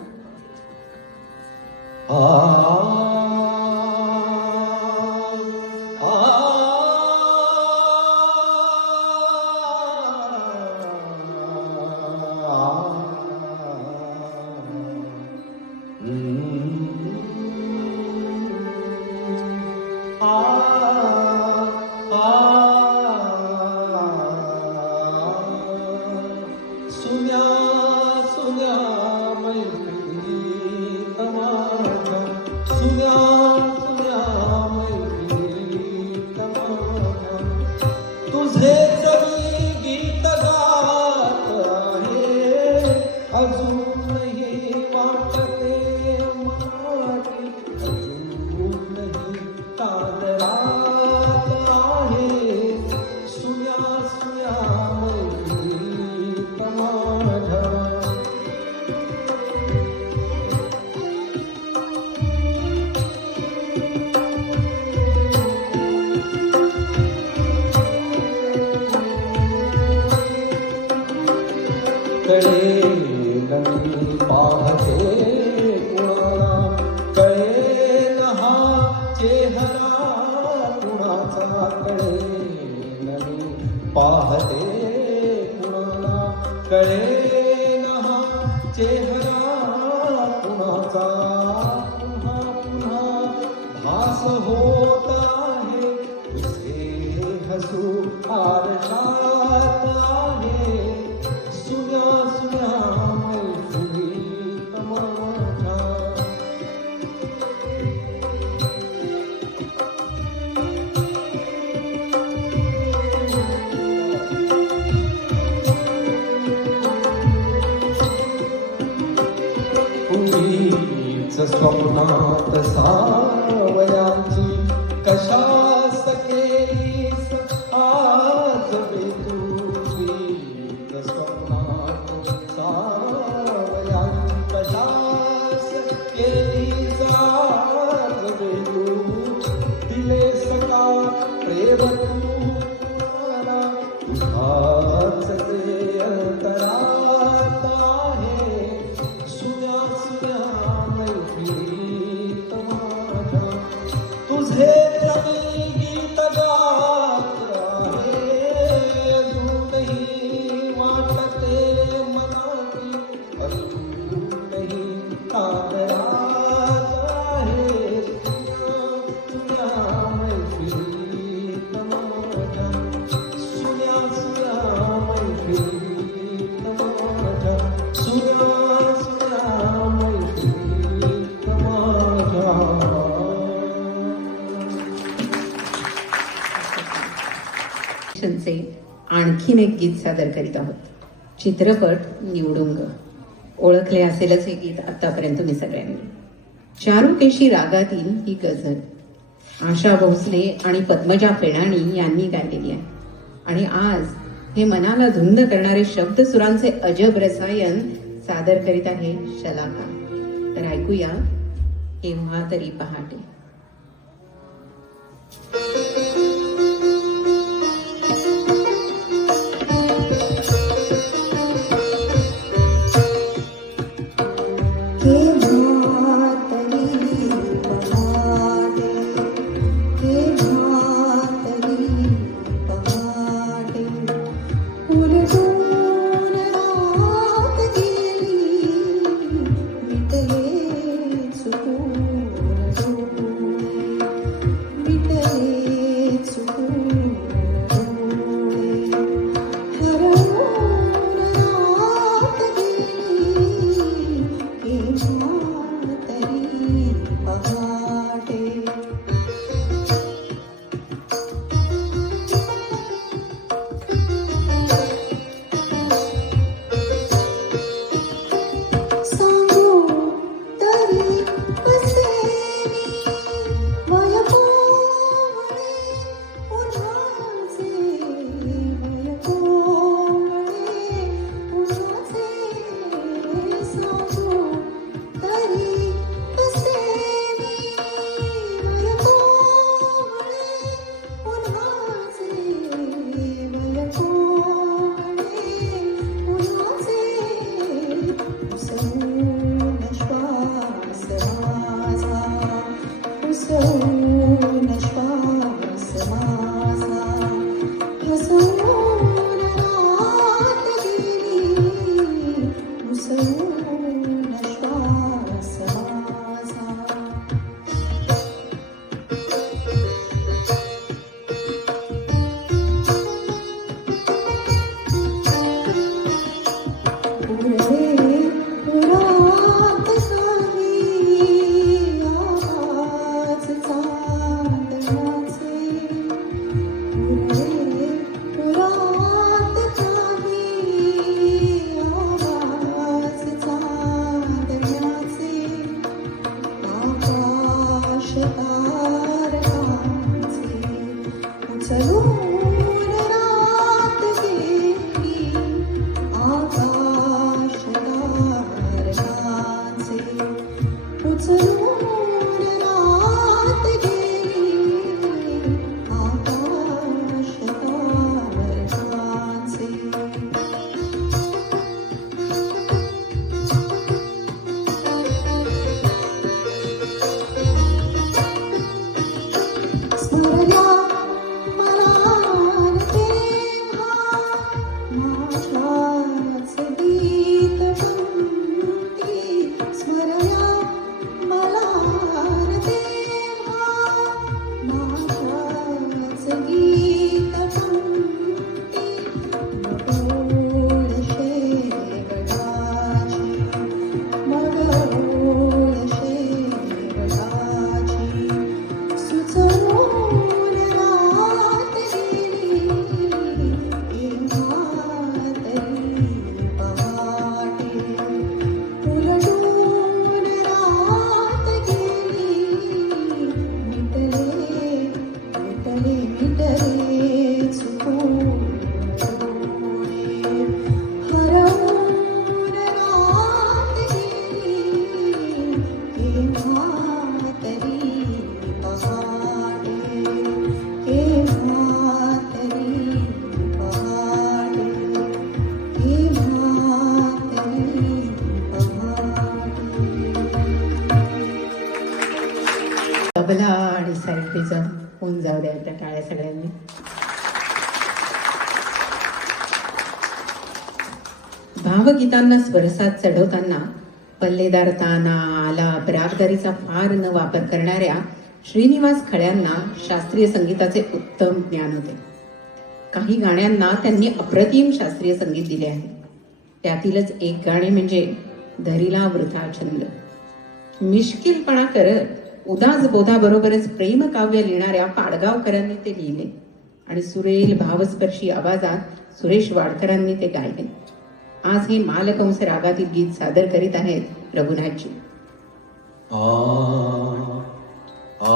सुन्या सुन्या मैफिलीत माझ्या, सुन्या सुन्या मैफिलीत माझ्या, तुझेच मी गीत गात आहे, अजूनही वाटते मनाची, अजूनही कादरात आहे, सुन्या सुन्या मैफिलीत माझ्या. कळेल मी पाहते कुणाला, कळेल हा चेहरा कुणाचा, कळेल मी पाहते कुणाला, कळेल हा चेहरा कुणाचा, पुन्हा पुन्हा भास होत आहे, तुझे हसू आरशात आहे, सुन्या सुन्या मैफिलीत माझ्या. पूर्वीच स्वप्नात सावयांची कशास केलीस आज बेतुकीच स्वप्नात सावयांची कशास केलीस आज बेतू, दिलेस का प्रेम तुम्हाला, तुझाच ते अंतरात आहे, सुन्या सुन्या मैफिलीत माझ्या, तुझे मी गीत गात आहे, अजूनही वाटते मनाची, अजूनही कादरात आहे, सुन्या सुन्या मैफिलीत माझ्या, सुन्या सुन्या मैफिलीत माझ्या, सुन्या सुन्या मैफिलीत माझ्या. चे आणखीन एक गीत सादर करीत आहोत. चित्रपट निवडुंग. ओळखले असेलच हे गीत आतापर्यंत तुम्ही सगळ्यांनी. चारुकेशी रागातील ही गझल आशा भोसले आणि पद्मजा फेणाणी यांनी गायलेली आहे. आणि आज हे मनाला धुंद करणारे शब्दसुरांचे अजब रसायन सादर करीत आहे शलाका. तर ऐकूया केव्हा तरी पहाटे. उलटून रात गेली, मिटली मगवून श्वास माझा हसवून रात गेली मुसळून श्वास माझा उरले पुरात काही आवाज चांदण्याचे उरले पुरात काही आवाज चांदण्याचे आकाश तारकांचे उचलून रात गेली आकाश तारकांचे उचलून रात गेली आकाश तारकांचे स्मरल्या मला तेव्हा माझ्याच गीतपंक्ती स्मरल्या मला तेव्हा माझ्याच गीतपंक्ती मगोल शेवटाची मगोल शेवटाची सुचवून रात गेली केव्हा तरी पहाटे उलटून रात गेली मिटले चुकून डोळे हरवून रात गेली केव्हा तरी पहाटे केव्हा तरी पहाटे केव्हा तरी पहाटे तबला आणि साहित्यिकचं होऊन जाऊ द्या त्या टाळ्या सगळ्यांनी. भावगीतांना स्वरसात चढवताना पल्लेदार ताना आलाप रागदारीचा फार न वापर करणाऱ्या श्रीनिवास खळ्यांना शास्त्रीय संगीताचे उत्तम ज्ञान होते. काही गाण्यांना त्यांनी अप्रतिम शास्त्रीय संगीत दिले आहे. त्यातीलच एक गाणे म्हणजे धरिला वृथा छंद. मिश्किलपणा करत उदास बोधाबरोबरच प्रेमकाव्य लिहिणाऱ्या पाडगावकरांनी ते लिहिले आणि सुरेल भावस्पर्शी आवाजात सुरेश वाडकरांनी ते गायले. आज हे मालकंस रागातील गीत सादर करीत आहेत रघुनाथजी. आ आ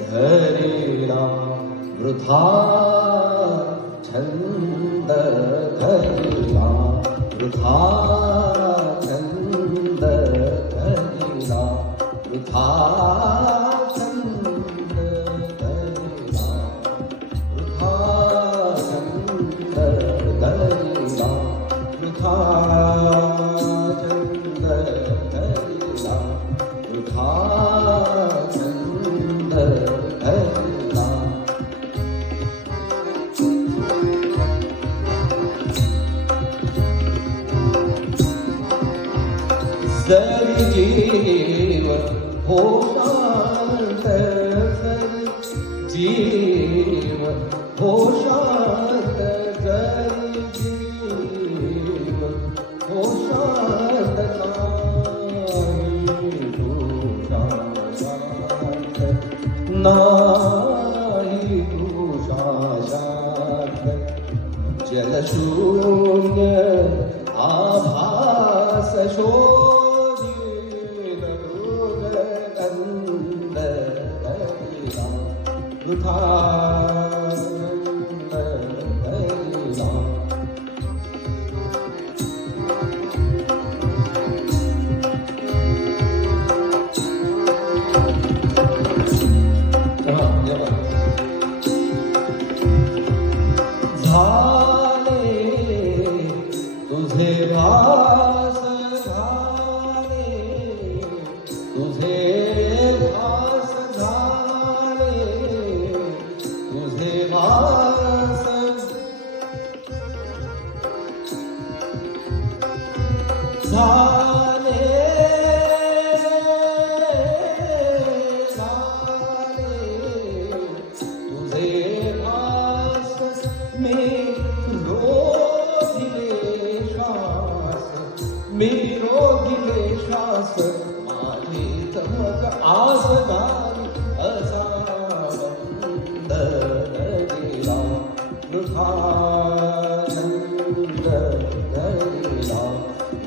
धरिला वृथा छंद धरिला वृथा छंद धरिला वृथा छंद धरिला वृथा छंद धरिला वृथा छंद धरिला वृथा छंद धरिला. जरी जीव हो शांत जरी जीव हो शांत जरी जीव हो शांत नाही तुषा शांत जलशून्य आभा श्वास शोधीन मृगनंद हरिला वृथानंद हरिला झाले तुझे भास झाले तुझे भास झाले तुझे भास झाले तुझे भास मी रोधिले श्वास मी रोधिले श्वास माझी तमक आसदारी असा बंद गेला वृथानंद हरिला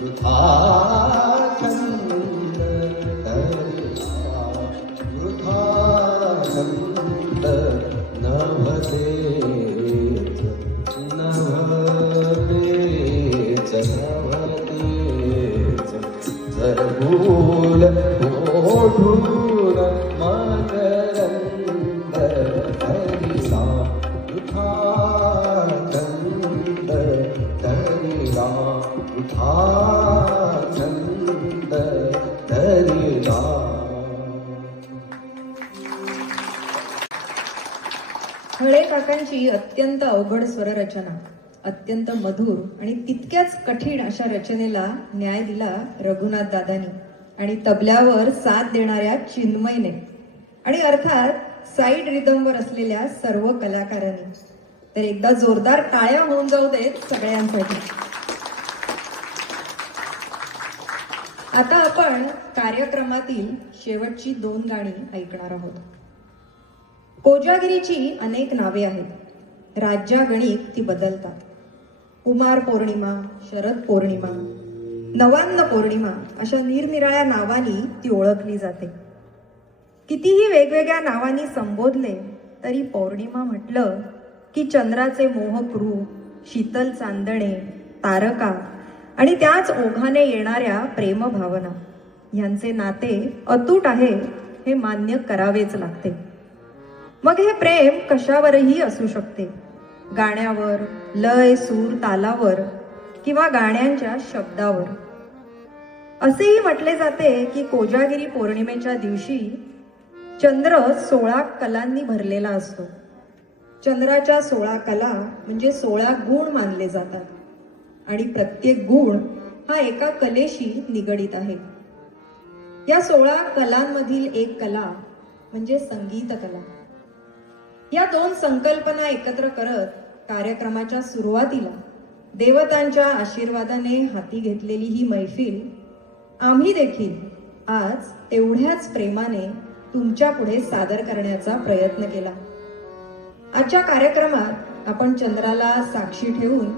वृथानंद हरिला वृथानंद नभतेच नभतेच नभतेच जरभूल ओढून मकरंद हरिला वृथानंद हरिला वृथानंद हरिला. हळे काकांची अत्यंत अवघड स्वररचना, अत्यंत मधुर आणि तितक्याच कठीण अशा रचनेला न्याय दिला रघुनाथ दादांनी आणि तबल्यावर साथ देणाऱ्या चिन्मयने आणि अर्थात साईड रिदमवर असलेल्या सर्व कलाकारांनी. तर एकदा जोरदार टाळ्या होऊन जाऊ देत सगळ्यांसाठी. आता आपण कार्यक्रमातील शेवटची 2 गाणी ऐकणार आहोत. कोजागिरीची अनेक नावे आहेत. राज्यागणिक ती बदलतात. कुमार पौर्णिमा, शरद पौर्णिमा, नवान्न पौर्णिमा अशा निरनिराळ्या नावांनी ती ओळखली जाते. कितीही वेगवेगळ्या नावांनी संबोधले तरी पौर्णिमा म्हटलं की चंद्राचे मोहक रूप, शीतल चांदणे, तारका आणि त्याच ओघाने येणाऱ्या प्रेमभावना यांचे नाते अतूट आहे हे मान्य करावेच लागते. मग हे प्रेम कशावरही असू शकते. गाण्यावर, लय, सूर, तालावर किंवा गाण्यांच्या शब्दावर. असेही म्हटले जाते की कोजागिरी पौर्णिमेच्या दिवशी चंद्र 16 कलांनी भरलेला असतो. चंद्राच्या 16 कला म्हणजे 16 गुण मानले जातात आणि प्रत्येक गुण हा एका कलेशी निगडित आहे. या 16 कलांमधील एक कला म्हणजे संगीत कला. या 2 संकल्पना एकत्र करत कार्यक्रमाच्या सुरुवातीला देवतांच्या आशीर्वादाने हाती घेतलेली ही मैफिल आम्ही देखील आज तेवढ्याच प्रेमाने तुमच्या पुढे सादर करण्याचा प्रयत्न केला. आजच्या कार्यक्रमात आपण चंद्राला साक्षी ठेवून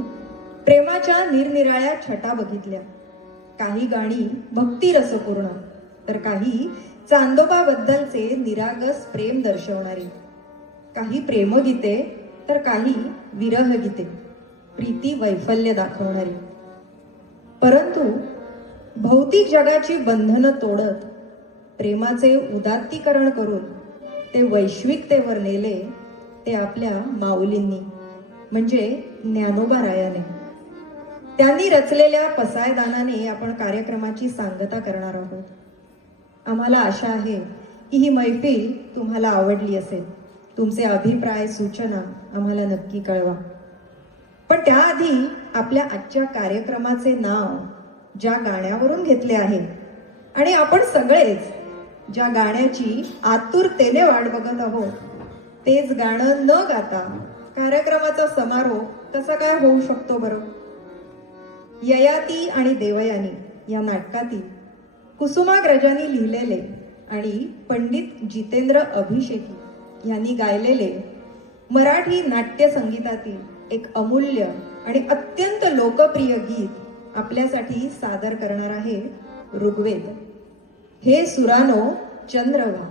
प्रेमाच्या निरनिराळ्या छटा बघितल्या. काही गाणी भक्तिरसपूर्ण तर काही चांदोबाबद्दलचे निरागस प्रेम दर्शवणारी, काही प्रेमगीते तर काही विरहगीते, प्रीती वैफल्य दाखवणारी. परंतु भौतिक जगाची बंधनं तोडत प्रेमाचे उदात्तीकरण करून ते वैश्विकतेवर नेले ते आपल्या माऊलींनी म्हणजे ज्ञानोबारायाने. त्यांनी रचलेल्या पसायदानाने आपण कार्यक्रमाची सांगता करणार आहोत. आम्हाला आशा आहे की ही मैफिल तुम्हाला आवडली असेल. तुमचे अभिप्राय, सूचना आम्हाला नक्की कळवा. पण त्याआधी आपल्या आजच्या कार्यक्रमाचे नाव ज्या गाण्यावरून घेतले आहे आणि आपण सगळेच ज्या गाण्याची आतुरतेने वाट बघत आहोत तेच गाणं न गाता कार्यक्रमाचा समारोप कसा काय होऊ शकतो बरं? ययाती आणि देवयानी या नाटकातील कुसुमाग्रजांनी लिहिलेले आणि पंडित जितेंद्र अभिषेकी यांनी गायलेले मराठी नाट्य संगीतातील एक अमूल्य आणि अत्यंत लोकप्रिय गीत आपल्यासाठी सादर करणार आहे ऋग्वेद. हे सुरानो चंद्र व्हा.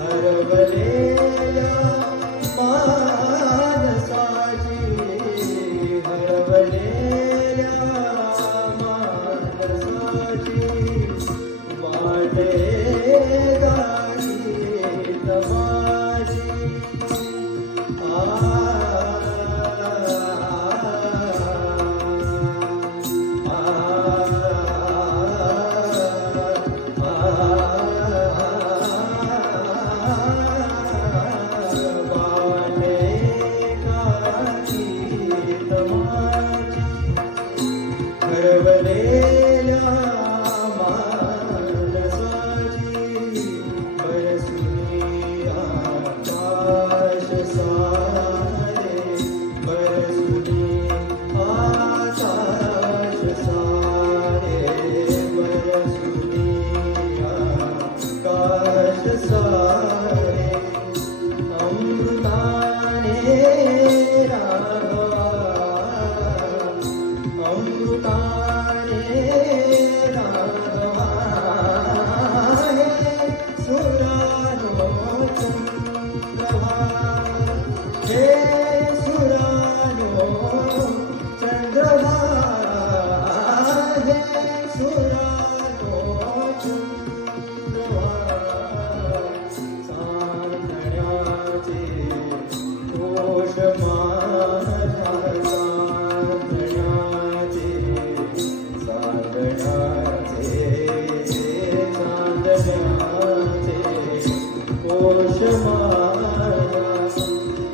हरवले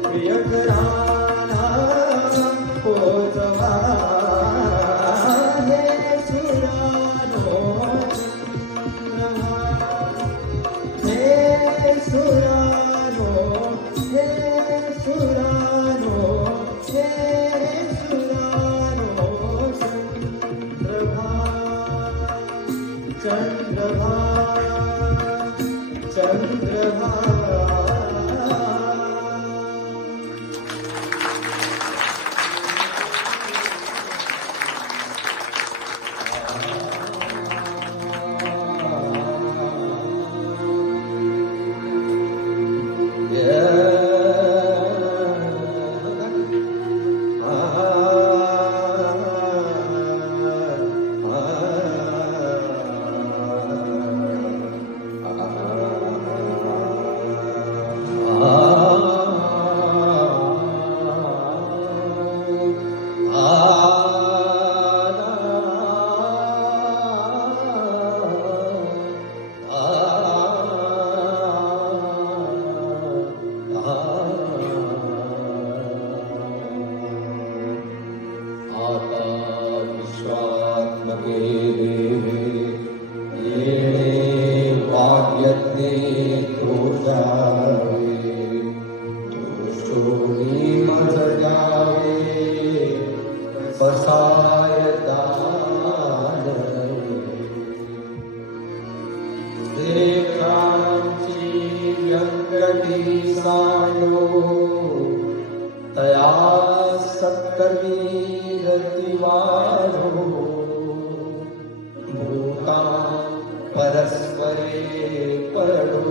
प्रियकराला पोचवा हे सुरानो हे सुरानो हे सुरानो हे सुरानो चंद्रभा चंद्रभा आता विश्वात्मके देवे येणे वाग्यज्ञे क्रोधावे दोषोनी मज द्यावे बसाय दानवे देवांची व्यंकटी सांडो तया सत्कर्मी रतिवारो भूता परस्परे पडो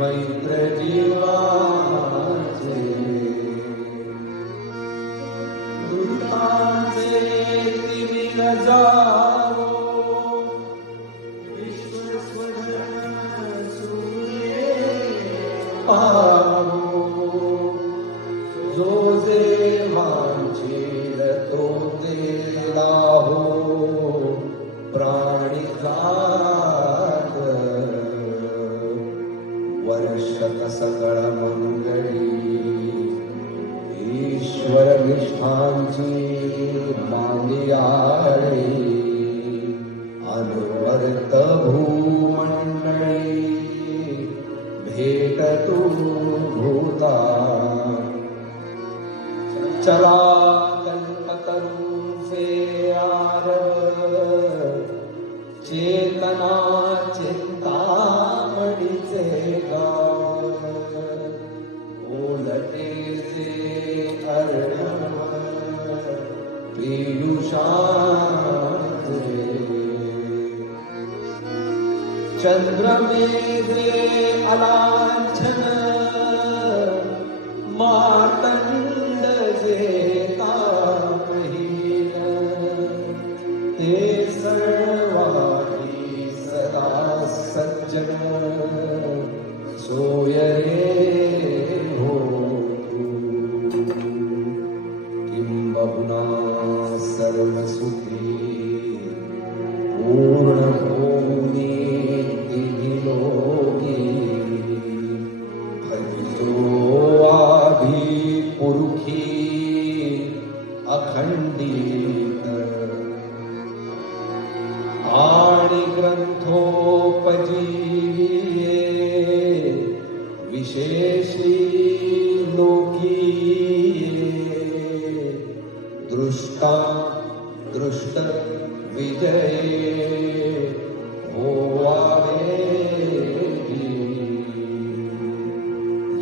मैत्र जीवाचे दुर्गाचे तिमिर जावो विश्वस्वधन सूर्ये पावो जो जे वांछेल तो देला हो प्राणी जात वर्षक सकळ मंगळी ईश्वर निष्ठांची मांदियाळी अनुवर्त भूमंडळी भेट तू भूता चला कल्पतरूंचे आरव चेतना चिंतामणीचे गाव ओलटेचे अर्णव पीयूषाचे चंद्रमेघे अलांछन मातंड जेता महिल ते सर्वाही सदा सज्जन सोय रे हो किंबहुना सर्वसुखी पूर्ण भूमी दिलोगी भजितो आधी पुरुखी अखंडित आणि ग्रंथोपजीविये विशेषी लोकीये दृष्टा दृष्ट विजये होवावे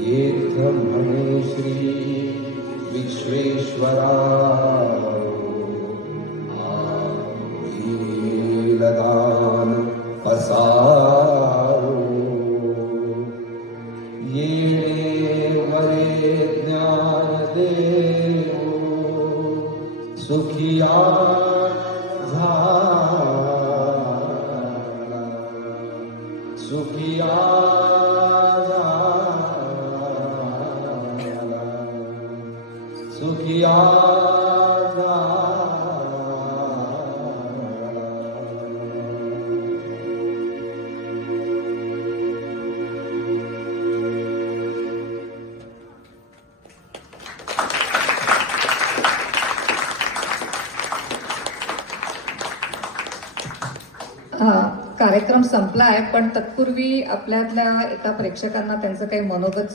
येथ म्हणे श्री विश्वेश्वरा दान पसारो येणे वरे ज्ञान देवो सुखिया झाला सुखिया झाला सुखिया झाला कार्यक्रम संपला आहे, पण तत्पूर्वी आपल्यातल्या एका प्रेक्षकांना त्यांचं काही मनोगत